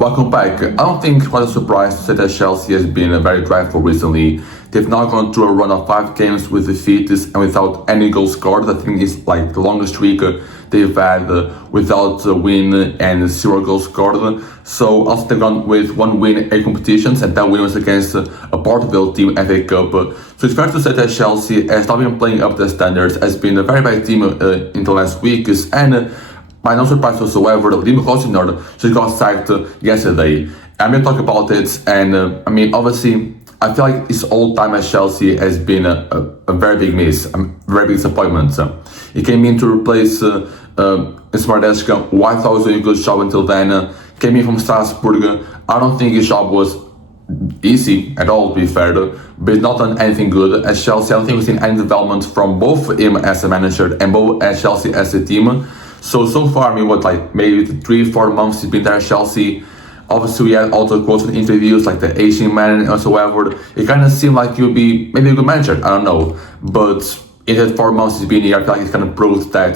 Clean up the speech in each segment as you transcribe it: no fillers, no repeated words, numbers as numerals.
Welcome back. I don't think it's quite a surprise to say that Chelsea has been very dreadful recently. They've now gone through a run of 5 games with defeats and without any goals scored. I think it's like the longest streak they've had without a win and 0 goals scored. So also they've gone with 1 win in 8 competitions, and that win was against a Portugal team FA Cup. So it's fair to say that Chelsea has not been playing up to their standards, has been a very bad team in the last weeks, and by no surprise whatsoever, Rosenior just got sacked yesterday. I'm going to talk about it, and obviously, I feel like his whole time at Chelsea has been a very big miss, a very big disappointment. He came in to replace Smardeska, who I thought was doing a good job until then. Came in from Strasbourg. I don't think his job was easy at all, to be fair, but he's not done anything good at Chelsea. I don't think we've seen any development from both him as a manager and both at Chelsea as a team. So far, maybe 3-4 months he's been there at Chelsea. Obviously, we had all the quotes in interviews, like the Asian man and whatsoever. It kind of seemed like he'll be maybe a good manager, I don't know. But in the 4 months he's been here, I feel like he's kind of proved that,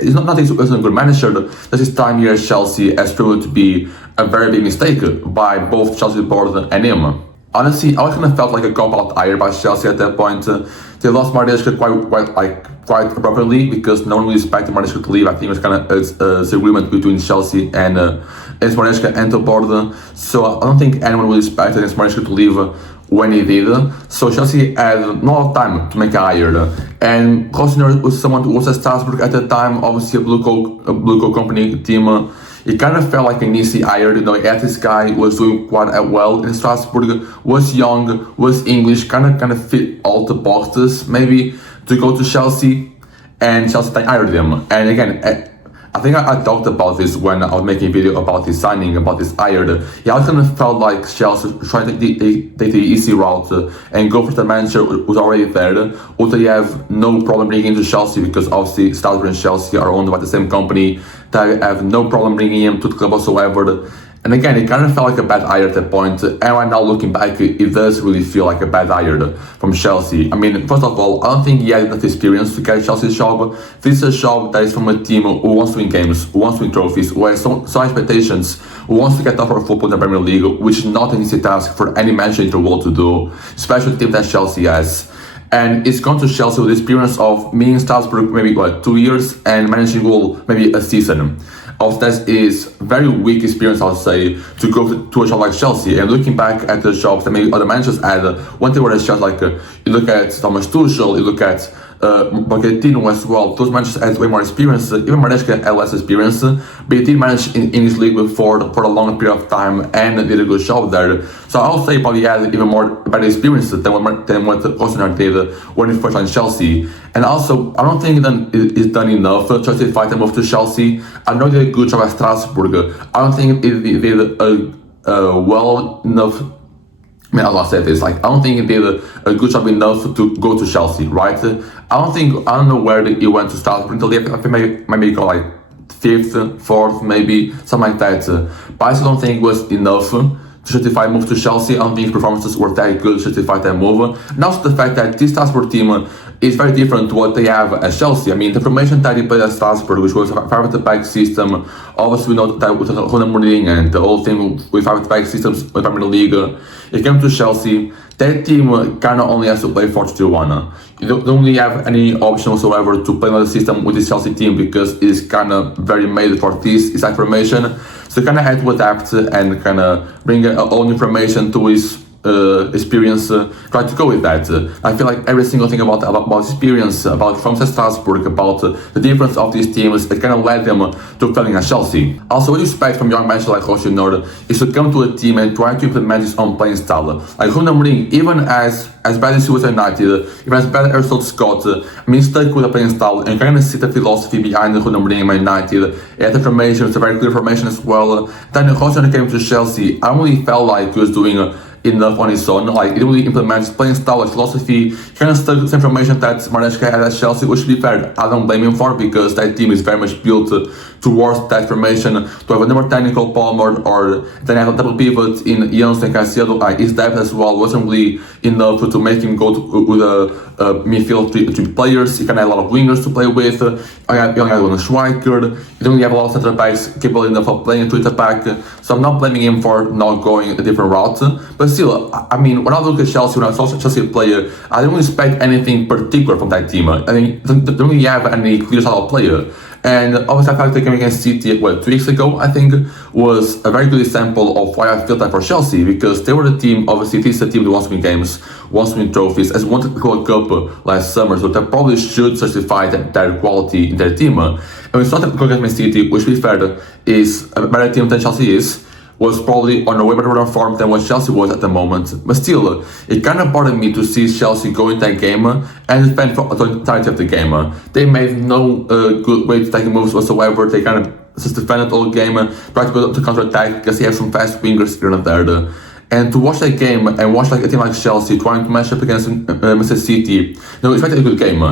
it's not nothing he's a good manager, that his time here at Chelsea has proven to be a very big mistake by both Chelsea board and him. Honestly, I kind of felt like a cop-out hire by Chelsea at that point. They lost Mardeska quite abruptly because no one really expected Mardeska to leave. I think it was kind of a disagreement between Chelsea and Mardeska and the board. So I don't think anyone really expected Mardeska to leave when he did. So Chelsea had no time to make a hire. And Rosenior was someone who was at Strasbourg at the time, obviously a blue coat company team. It kind of felt like an easy hire, this guy was doing quite well in Strasbourg, was young, was English, kind of fit all the boxes, maybe, to go to Chelsea, and Chelsea hired him. And again, I think I talked about this when I was making a video about this signing, about this hire. I kind of felt like Chelsea trying to take the easy route and go for the manager who's already there, who they have no problem bringing into Chelsea, because obviously Strasbourg and Chelsea are owned by the same company. They have no problem bringing him to the club whatsoever. And again, it kind of felt like a bad hire at that point. And right now, looking back, it does really feel like a bad hire from Chelsea. First of all, I don't think he had enough experience to get Chelsea's job. This is a job that is from a team who wants to win games, who wants to win trophies, who has so expectations, who wants to get top of football in the Premier League, which is not an easy task for any manager in the world to do, especially the team that Chelsea has. And it's gone to Chelsea with the experience of me in Strasbourg maybe 2 years and managing goal maybe a season. That is very weak experience, I would say, to go to a job like Chelsea. And looking back at the jobs that maybe other managers had when they were at Chelsea, you look at Thomas Tuchel, you look at Pochettino as well. Those managers had way more experience. Even Mardeska had less experience, but he did manage in English league before for a long period of time and did a good job there. So I'll say probably had even more better experience than what Rosenior did when he first joined Chelsea. And also, I don't think that it's done enough to justify the move to Chelsea. I know he did a good job at Strasbourg. I don't think he did a well enough. I'll say this, I don't think he did a good job enough to go to Chelsea, right? I don't know where he went to Strasbourg until I think maybe got 5th, 4th, maybe, something like that. But I still don't think it was enough to justify a move to Chelsea. I don't think his performances were that good to justify that move. And also the fact that this Strasbourg team is very different to what they have at Chelsea. The formation that he played at Strasbourg, which was a 5-at-the-back system, obviously we know that with Rosenior and the whole thing with 5-at-the-back systems in the Premier League, it came to Chelsea. That team kind of only has to play 4-2-1. You don't really have any option whatsoever to play another system with this Chelsea team because it's kind of very made for this exact formation. So kind of had to adapt and kind of bring a whole new formation to his experience, try to go with that. I feel like every single thing about experience, about from Strasbourg, about the difference of these teams, it kind of led them to failing at Chelsea. Also, what you expect from young managers like Rosenior is to come to a team and try to implement his own playing style. Like Rosenior, even as bad as he was at United, even as bad as Scott, stuck with a playing style and kind of see the philosophy behind Rosenior in United. He had the formation, it's a very clear formation as well. Then Rosenior came to Chelsea. I really felt like he was doing enough on his own. He didn't really implement his playing style, his philosophy. He kind of stuck with the same information that Mardeska had at Chelsea, which, to be fair, I don't blame him for, because that team is very much built towards that formation, to have a number 10 Nicole Palmer, or then have a double pivot in Jens and Caicedo. His depth as well wasn't really enough to make him go with a midfield three players. He can have a lot of wingers to play with. You only have one striker. You don't really have a lot of center backs capable enough of playing to the back. So I'm not blaming him for not going a different route. But still, I mean, when I look at Chelsea, when I saw Chelsea player, I didn't really expect anything particular from that team. I mean, they don't really have any clear style player. And obviously, I felt like the game against City, 2 weeks ago, I think, was a very good example of why I feel that for Chelsea, because they were the team, obviously, this is a team that wants to win games, wants to win trophies, as wanted to go a cup last summer, so that probably should certify their quality in their team. And we saw that going against City, which, to be fair, is a better team than Chelsea is, was probably on a way better form than what Chelsea was at the moment. But still, it kind of bothered me to see Chelsea go in that game and defend for the entirety of the game. They made no good way to take moves whatsoever. They kind of just defended all game, tried to go to counter-attack because they have some fast wingers here and there. And to watch that game and watch like a team like Chelsea trying to match up against Manchester City, it's quite a good game.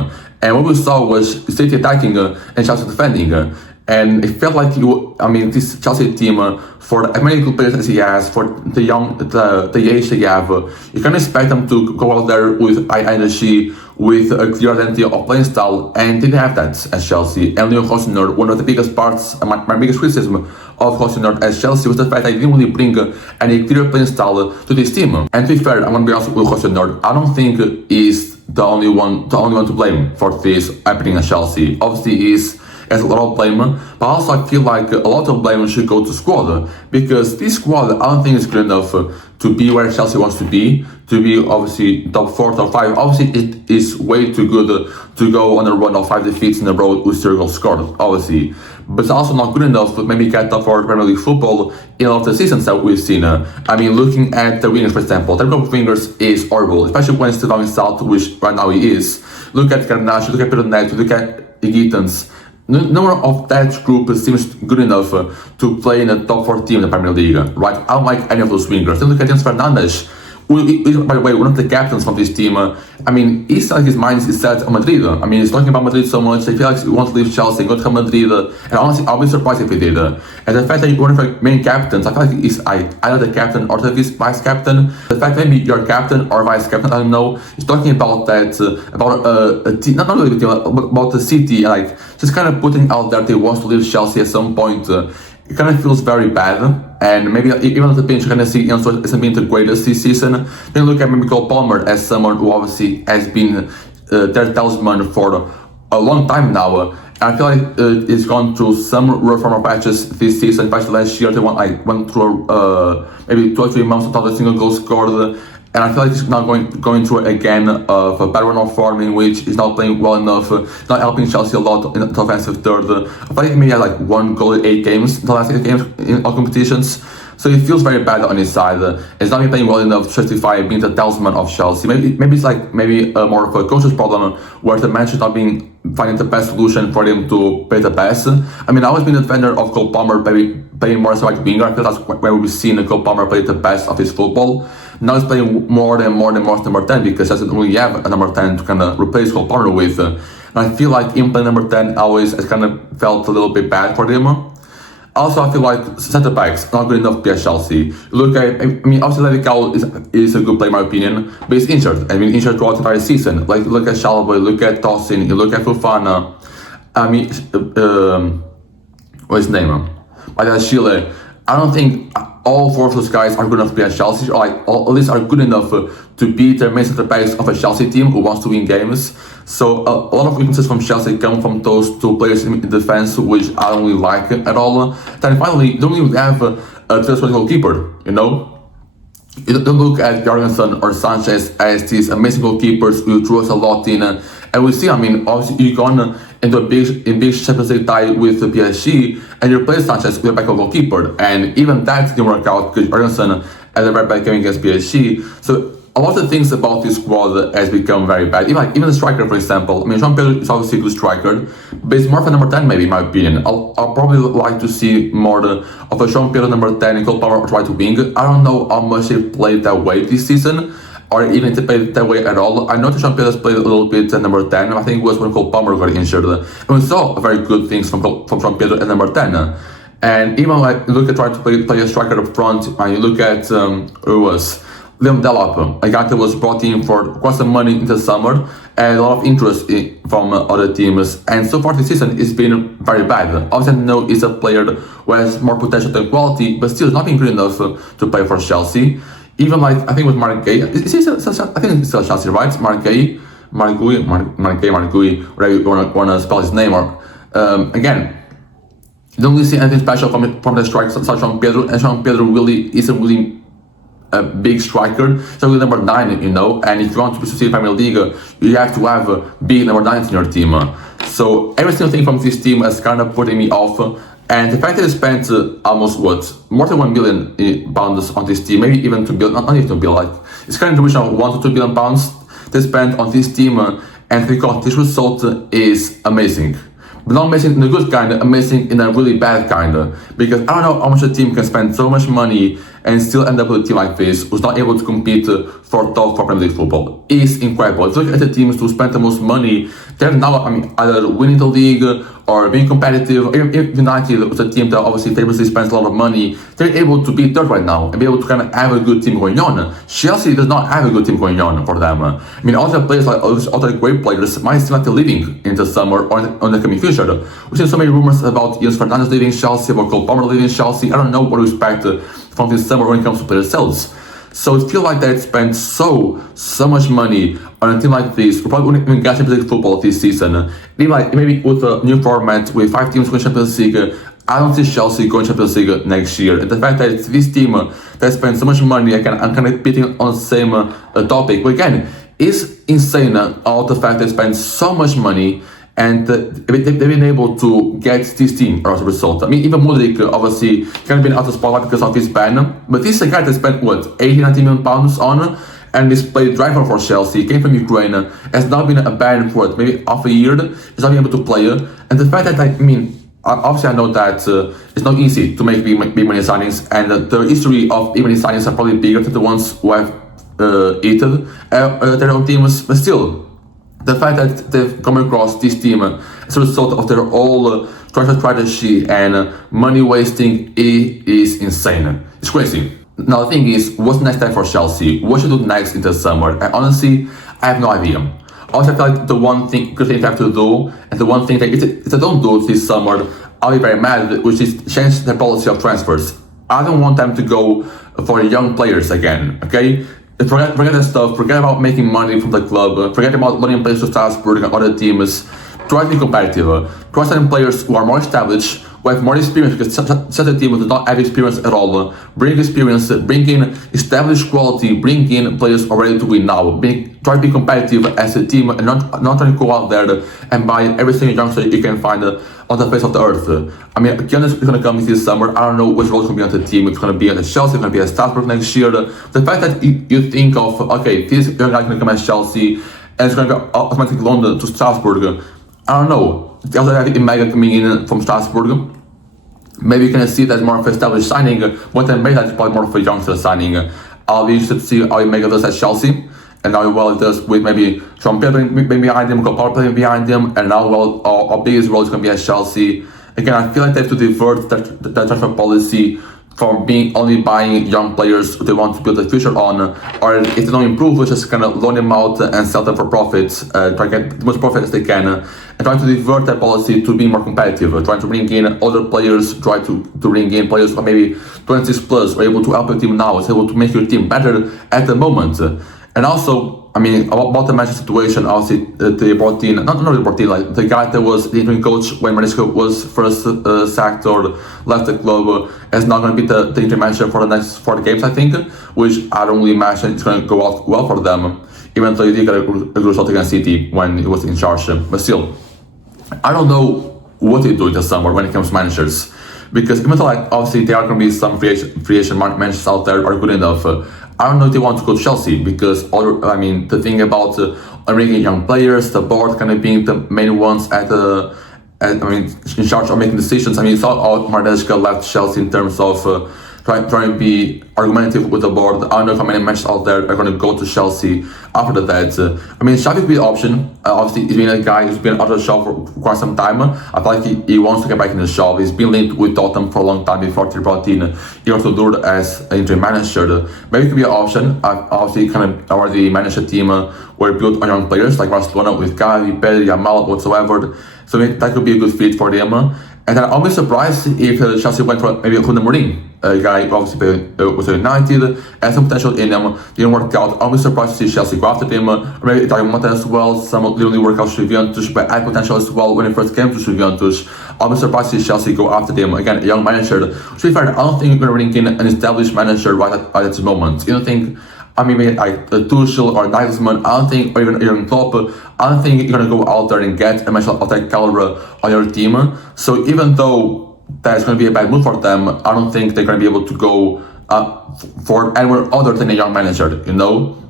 And what we saw was City attacking and Chelsea defending. And it felt like this Chelsea team, for as many good players as he has, for the age they have, you can expect them to go out there with high energy, with a clear identity of playing style, and didn't have that as Chelsea. And Rosenior, one of the biggest parts, my biggest criticism of Rosenior as Chelsea was the fact that he didn't really bring any clear playing style to this team. And to be fair, I'm going to be honest with Rosenior, I don't think he's the only one to blame for this happening at Chelsea. Obviously, he's as a lot of blame, but also I feel like a lot of blame should go to squad, because this squad I don't think is good enough to be where Chelsea wants to be obviously top 4, top 5. Obviously it is way too good to go on a run of 5 defeats in a row with 0 goals scored, obviously, but it's also not good enough to maybe get top 4 Premier League football in all of the seasons that we've seen. I mean, looking at the wingers, for example, the group of wingers is horrible, especially when it's still going south, which right now he is. Look at Garnacho, look at Pedro Neto, look at Gittins. No one of that group seems good enough to play in a top 4 team in the Premier League, right? I don't like any of those wingers. Then look at Jens Fernandes, who is, by the way, one of the captains from this team. I mean, he's like his mind is set on Madrid. I mean, he's talking about Madrid so much. I feel like he wants to leave Chelsea and go to Madrid. And honestly, I'll be surprised if he did. And the fact that you're one of the main captains, I feel like he's either the captain or the vice captain. The fact that maybe you're captain or vice captain, I don't know. He's talking about that, about a team, not really a team, about the city, like just kind of putting out there that he wants to leave Chelsea at some point. It kind of feels very bad. And maybe even on the bench, you kind of see Enzo hasn't been the greatest this season. Then look at maybe Cole Palmer as someone who obviously has been their talisman for a long time now. And I feel like he's gone through some reform patches this season. Especially last year, they went through maybe 2 or 3 months without a single goal scored. And I feel like he's now going through again of a better run of form in which he's not playing well enough, not helping Chelsea a lot in the offensive third. I feel like he had like 1 goal in 8 games, the last 8 games in all competitions. So it feels very bad on his side. It's not playing well enough to justify being the talisman of Chelsea. Maybe it's like more of a coach's problem, where the manager is not finding the best solution for him to play the best. I mean, I've always been a defender of Cole Palmer, maybe playing more as a right winger. I feel that's where we've seen Cole Palmer play the best of his football. Now he's playing more than most number 10, because he doesn't really have a number 10 to kind of replace Cole Palmer with. And I feel like him playing number 10 always has kind of felt a little bit bad for him. Also, I feel like centre backs not good enough to be at Chelsea. Look at, I mean, obviously Levi is a good player in my opinion, but he's injured. I mean, injured throughout the entire season. Like, look at Chalobah, look at Tosin, you look at Fofana. I mean, what's his name? Chile. I don't think all 4 of those guys are good enough to be at Chelsea, or like, at least are good enough to be the main centre backs of a Chelsea team who wants to win games. So a lot of weaknesses from Chelsea come from those 2 players in defense, which I don't really like at all. Then finally, you don't even have a trustworthy goalkeeper, you know? You don't look at Jorgensen or Sanchez as these amazing goalkeepers who threw us a lot in. And we see, I mean, obviously you've gone into a big Champions League tie with the PSG, and you replace Sanchez with a backup goalkeeper. And even that didn't work out because Jorgensen had a very bad game against PSG. So a lot of things about this squad has become very bad. Even the striker, for example. I mean, Jean-Pierre is obviously a good striker, but it's more of a number 10 maybe, in my opinion. I'll probably like to see more of a Jean-Pierre number 10 and Cole Palmer try to wing. I don't know how much they played that way this season, or even to play that way at all. I know that Jean-Pierre has played a little bit at number 10, I think it was when Cole Palmer got injured. And we saw very good things from Jean-Pierre at number 10. And even like, look at trying to play a striker up front, and you look at who was Liam Delap, a guy that was brought in for quite some money in the summer, and a lot of interest from other teams. And so far this season, it's been very bad. Obviously, I know he's a player who has more potential than quality, but still, it's not been good enough to play for Chelsea. Even like, I think it was Mark Gay. I think it's still Chelsea, right? Mark Gay, whatever you want to spell his name. Or again, you don't really see anything special from the strikers such as Pedro, and João Pedro really isn't really a big striker. So really number 9, you know, and if you want to succeed in Premier League, you have to have big number 9s in your team. So every single thing from this team has kind of putting me off. And the fact that they spent almost more than £1 billion on this team, maybe even 2 billion, not even 2 billion, like it's kind of the region of £1 to £2 billion they spent on this team, and because this result is amazing. But not amazing in a good kind, amazing in a really bad kind. Because I don't know how much a team can spend so much money and still end up with a team like this who's not able to compete for top Premier League football. It's incredible. If you look at the teams who spend the most money, they're now either winning the league or being competitive. Even United was a team that obviously famously spends a lot of money. They're able to be third right now and be able to kind of have a good team going on. Chelsea does not have a good team going on for them. I mean, all the players, like other great players, might still not be leaving in the summer or in the coming future. We've seen so many rumors about Jens Fernandes leaving Chelsea, about Cole Palmer leaving Chelsea. I don't know what to expect from this summer when it comes to player sales. So it feels like they spent so much money on a team like this. We probably wouldn't even get Champions League football this season. Even like maybe with a new format with 5 teams going Champions League, I don't see Chelsea going Champions League next year. And the fact that it's this team that spent so much money, I'm kind of beating on the same topic. But again, it's insane all the fact they spent so much money and they've been able to get this team as a result. I mean, even Modric obviously kind of been out of the spotlight because of his ban, but this is a guy that spent 80-90 million pounds on, and this played driver for Chelsea. He came from Ukraine, has now been a ban for maybe half a year. He's not been able to play, and the fact that obviously I know that it's not easy to make big money signings, and the history of big money signings are probably bigger than the ones who have eaten their own teams, but still. The fact that they've come across this team as a result of their whole transfer strategy and money wasting is insane. It's crazy. Now the thing is, what's the next step for Chelsea? What should do next in the summer? And honestly, I have no idea. Also, I feel like the one thing good thing they have to do, and the one thing that if they don't do it this summer, I'll be very mad, which is change the policy of transfers. I don't want them to go for young players again, okay? Forget that stuff, forget about making money from the club, forget about loaning players to Strasbourg and other teams. Try to be competitive. Try signing players who are more established, who have more experience, because such a team does not have experience at all. Bring experience, bring in established quality, bring in players already to win now. Try to be competitive as a team and not trying to go out there and buy every single youngster you can find on the face of the earth. I mean, Giannis is going to come this summer. I don't know which role is going to be on the team. It's going to be at Chelsea, it's going to be at Strasbourg next year. The fact that you think of, okay, this young guy is going to come at Chelsea and it's going to go automatically London to Strasbourg. I don't know. The other have Imega coming in from Strasbourg. Maybe you can see that more of an established signing. What then made that is probably more of a youngster signing. I'll be interested to see how Imega does at Chelsea. And how well it does with maybe João Pedro behind him, Cole Palmer playing behind him, and how well how big his role is going to be at Chelsea. Again, I feel like they have to divert that transfer policy from being only buying young players they want to build a future on, or if they don't improve, just kind of loan them out and sell them for profits, try to get the most profit as they can, and try to divert that policy to be more competitive, trying to bring in other players, try to bring in players who are maybe 26 plus, are able to help your team now, is able to make your team better at the moment. And also, I mean, about the Manchester situation, obviously, they brought in, not they brought in, like, the guy that was the interim coach when Maresca was first sacked or left the club, is not going to be the interim manager for the next 40 games, I think, which I don't really imagine it's going to go out well for them, even though he did get a good result against City when he was in charge. But still, I don't know what they do this summer when it comes to managers, because even though, like, obviously there are going to be some free agent managers out there are good enough, I don't know if they want to go to Chelsea, because the thing about bringing young players, the board kind of being the main ones in charge of making decisions. I mean, it's not all Maresca left Chelsea in terms of trying to be argumentative with the board. I don't know how many matches out there are going to go to Chelsea after that. I mean, Xavi could be an option. Obviously, he's been a guy who's been out of the shop for quite some time. I feel like he wants to get back in the shop. He's been linked with Tottenham for a long time before he brought in Igor Tudor as an interim manager. Maybe it could be an option. Obviously, kind of already managed a team were built on young players like Barcelona with Gavi, Pedri, Yamal, whatsoever. So maybe that could be a good fit for them. And then I'll be surprised if Chelsea went for maybe Ruben Amorim, a guy who obviously was United, and some potential in him, didn't work out. I'll be surprised to see Chelsea go after him, or maybe Thiago Motta as well. Some didn't really work out to Juventus, but had potential as well when he first came to Juventus. I'll be surprised to see Chelsea go after him. Again, a young manager. To be fair, I don't think you're going to bring in an established manager right at this moment. You don't think, I mean, maybe like Tuchel or Nagelsmann, I don't think, or even Klopp, I don't think you're going to go out there and get a manager of that caliber on your team. So even though that's going to be a bad move for them, I don't think they're going to be able to go for anywhere other than a young manager, you know?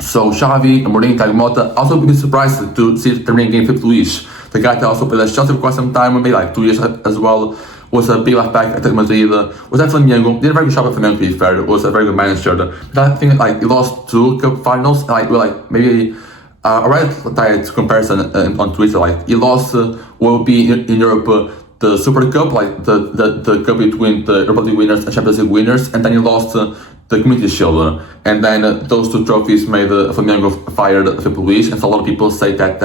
So Xavi, Mourinho, Thiago Motta, also would be surprised to see them bring in Filipe Luis, the guy that also played at Chelsea for quite some time, maybe like 2 years as well. Was a big left back at Madrid, was at Flamengo, did a very good job at Flamengo to be fair, was a very good manager. But I think like he lost 2 cup finals, like maybe I read that comparison on Twitter, like he lost will be in Europe the Super Cup, like the cup between the Europa League winners and Champions League winners, and then he lost the Community Shield, and then those 2 trophies made Flamengo fired Filipe Luis, and so a lot of people say that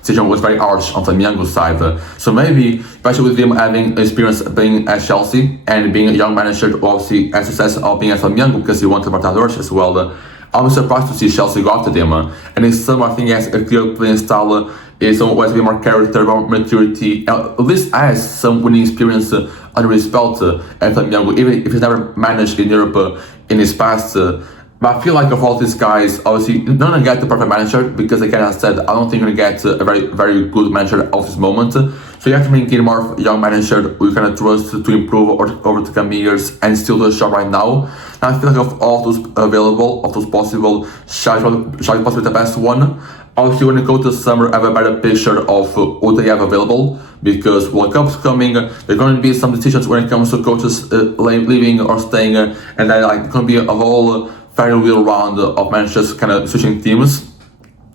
decision was very harsh on Flamengo's side. So maybe, especially with him having experience being at Chelsea and being a young manager, obviously has success of being at Flamengo because he wanted Libertadores as well. I'm surprised to see Chelsea go after them, and it's someone I think has a clear playing style. Is someone who has a bit more character, more maturity, at least has some winning experience under his belt at Flamengo, even if he's never managed in Europe in his past. But I feel like of all these guys, obviously, you're not going to get the perfect manager because, again, as I said, I don't think you're going to get a very, very good manager of this moment. So you have to bring in more of a young manager who you can trust to improve over the coming years and still do the job right now. And I feel like of all those available, of those possible, Xavi is possibly the best one. Obviously, when you go to summer, I have a better picture of what they have available because World Cup's coming. There are going to be some decisions when it comes to coaches leaving or staying, and then like going to be a whole very wheel round of managers kind of switching teams.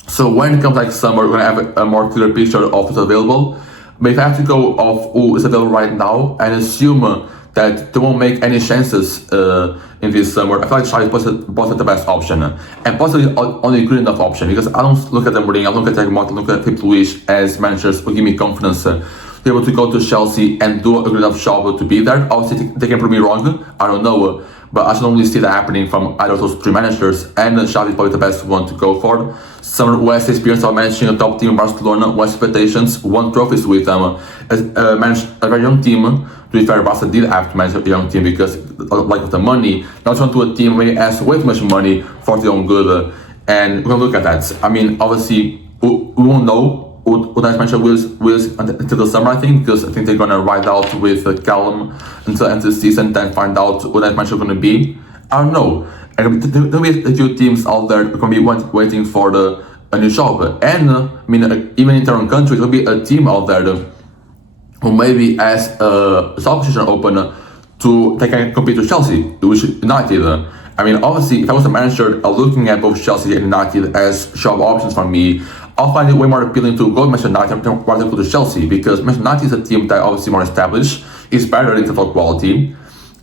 So when it comes like summer, we're going to have a more clear picture of what's available. But if I have to go off who is available right now and assume that they won't make any chances in this summer, I feel like Xavi is the best option, and possibly only good enough option, because I don't look at them Mourinho, I don't look at Thiago Motta, I look at Filipe Luis as managers who give me confidence to be able to go to Chelsea and do a good enough job to be there. Obviously, they can prove me wrong, I don't know, but I should only see that happening from either of those 3 managers, and Xavi is probably the best one to go for. Someone who has experience of managing a top team in Barcelona, who has expectations, won trophies with them, has managed a very young team. To be fair, Barca did have to manage a young team because like of the money, not to to a team where he has way too much money for their own good, and we're gonna look at that. I mean, obviously, we won't know who that manager will until the summer, I think, because I think they're gonna ride out with Callum until the end of the season, then find out who that manager is gonna be. I don't know. And there'll be a few teams out there who are gonna be waiting for a new job, and I mean, even in their own country, there'll be a team out there who maybe has a job position open to they can compete with Chelsea, which United. I mean, obviously, if I was a manager looking at both Chelsea and United as job options for me, I'll find it way more appealing to go to Manchester United rather than go to Chelsea, because Manchester United is a team that obviously more established, is better in terms of quality,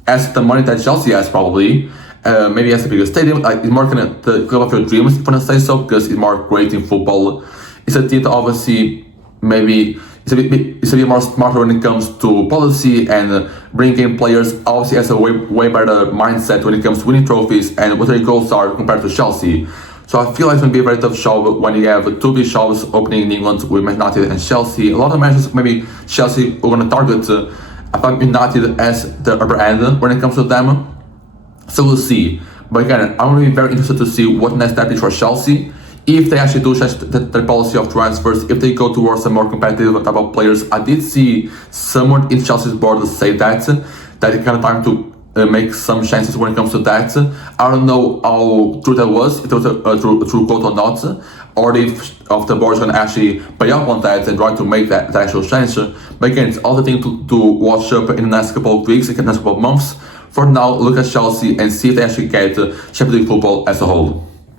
has the money that Chelsea has probably, maybe has a bigger stadium, like it's more kind of the club of your dreams, if you want to say so, because it's more great in football. It's a team that obviously maybe it's a bit more smarter when it comes to policy and bringing in players. Obviously has a way better mindset when it comes to winning trophies and what their goals are compared to Chelsea. So I feel like it's going to be a very tough job when you have 2 big shops opening in England with Manchester United and Chelsea. A lot of managers, maybe Chelsea, are going to target United as the upper end when it comes to them. So we'll see. But again, I'm really very interested to see what next step is for Chelsea. If they actually do change their policy of transfers, if they go towards a more competitive type of players. I did see someone in Chelsea's board say that it's kind of time to make some chances when it comes to that. I don't know how true that was, if it was a true quote or not, or if the board is going to actually pay up on that and try to make that actual change. But again, it's all the thing to watch up in the next couple of weeks, in the next couple of months, for now, look at Chelsea and see if they actually get Champions League football as a whole.